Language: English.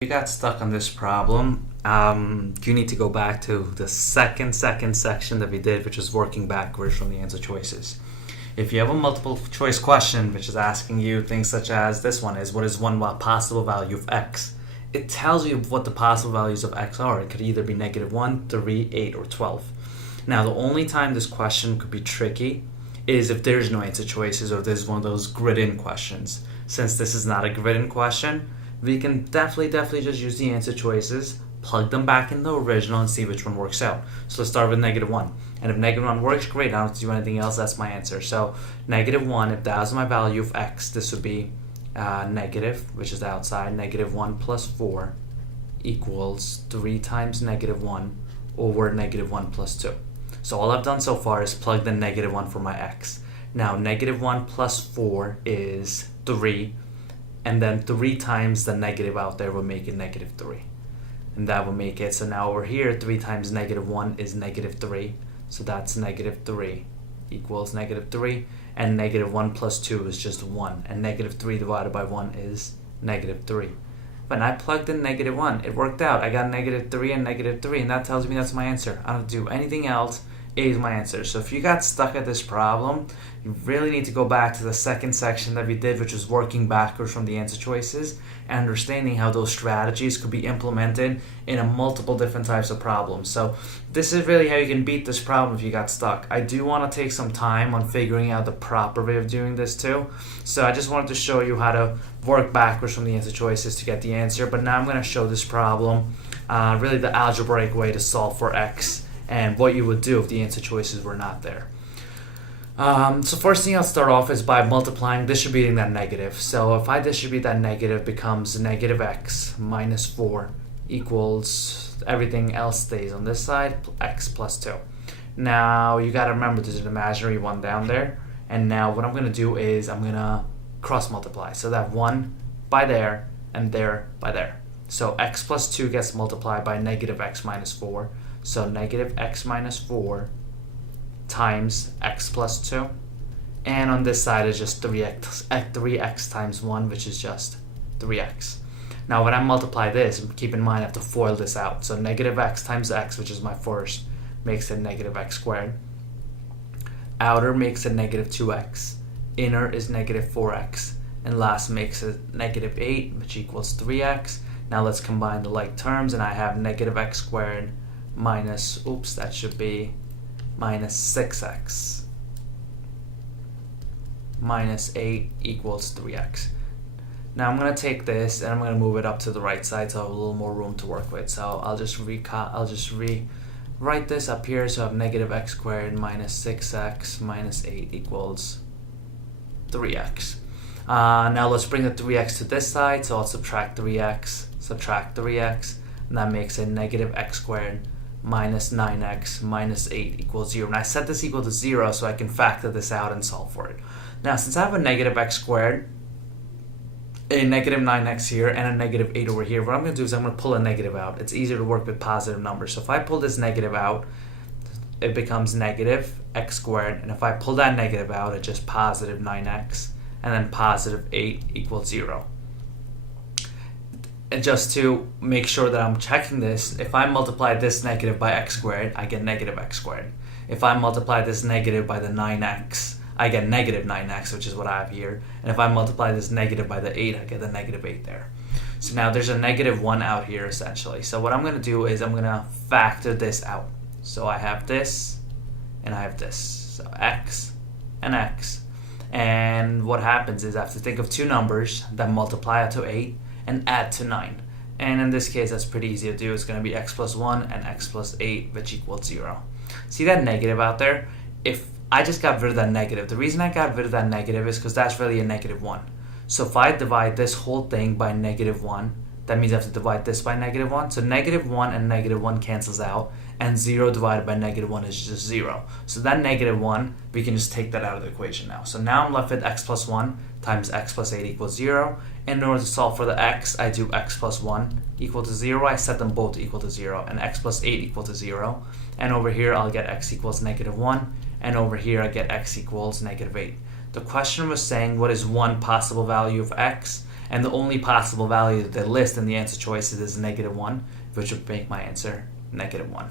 You got stuck on this problem, you need to go back to the second section that we did, which was working backwards from the answer choices. If you have a multiple choice question, which is asking you things such as this one is, what is one possible value of x? It tells you what the possible values of x are. It could either be -1, 3, 8, or 12. Now, the only time this question could be tricky is if there's no answer choices or there's one of those grid-in questions. Since this is not a grid-in question, we can definitely just use the answer choices, plug them back in the original, and see which one works out. So let's start with -1. And if -1 works, great. I don't have to do anything else. That's my answer. So -1, if that was my value of x, this would be negative, which is the outside, -1 plus 4 equals 3 times -1 over -1 plus 2. So all I've done so far is plug the -1 for my x. Now -1 plus 4 is 3. And then 3 times the negative out there will make it -3. And that will make it, so now over here, 3 times -1 is -3. So that's -3 equals -3. And -1 plus 2 is just 1. And -3 divided by 1 is -3. When I plugged in -1, it worked out. I got -3 and -3, and that tells me that's my answer. I don't do anything else. A is my answer. So if you got stuck at this problem, you really need to go back to the second section that we did, which was working backwards from the answer choices and understanding how those strategies could be implemented in a multiple different types of problems. So this is really how you can beat this problem if you got stuck. I do want to take some time on figuring out the proper way of doing this too. So I just wanted to show you how to work backwards from the answer choices to get the answer. But now I'm going to show this problem, really the algebraic way to solve for x, and what you would do if the answer choices were not there. So first thing I'll start off is by multiplying, distributing that negative. So if I distribute that negative, becomes -x minus 4 equals, everything else stays on this side, x plus 2. Now you gotta remember there's an imaginary 1 down there, and now what I'm gonna do is I'm gonna cross multiply. So that 1 by there and there by there. So x plus 2 gets multiplied by -x minus 4. So -x minus 4 times x plus 2. And on this side is just 3x times 1, which is just 3x. Now when I multiply this, keep in mind I have to FOIL this out. So -x times x, which is my first, makes it -x squared. Outer makes it -2x. Inner is -4x. And last makes it -8, which equals 3x. Now let's combine the like terms, and I have -x squared minus, that should be minus 6x minus 8 equals 3x. Now I'm going to take this and I'm going to move it up to the right side so I have a little more room to work with. So I'll just rewrite this up here. So I have -x squared minus 6x minus 8 equals 3x. Now let's bring the 3x to this side. So I'll subtract 3x, and that makes it -x squared minus 9x minus 8 equals 0. And I set this equal to 0 so I can factor this out and solve for it. Now, since I have a -x squared, a -9x here, and a -8 over here, what I'm going to do is I'm going to pull a negative out. It's easier to work with positive numbers. So if I pull this negative out, it becomes -x squared. And if I pull that negative out, it's just positive 9x, and then positive 8 equals 0. And just to make sure that I'm checking this, if I multiply this negative by x squared, I get -x squared. If I multiply this negative by the 9x, I get -9x, which is what I have here. And if I multiply this negative by the 8, I get the -8 there. So now there's a -1 out here, essentially. So what I'm going to do is I'm going to factor this out. So I have this, and I have this. So x and x. And what happens is I have to think of two numbers that multiply out to 8, and add to 9. And in this case, that's pretty easy to do. It's going to be x plus 1 and x plus 8, which equals 0. See that negative out there? If I just got rid of that negative, the reason I got rid of that negative is because that's really a -1. So if I divide this whole thing by -1, that means I have to divide this by -1. So -1 and -1 cancels out, and 0 divided by -1 is just 0. So that -1, we can just take that out of the equation now. So now I'm left with x plus 1 times x plus 8 equals 0. And in order to solve for the x, I do x plus 1 equal to 0. I set them both equal to 0, and x plus 8 equal to 0. And over here, I'll get x equals -1. And over here, I get x equals -8. The question was saying what is one possible value of x, and the only possible value that they list in the answer choices is -1, which would make my answer -1.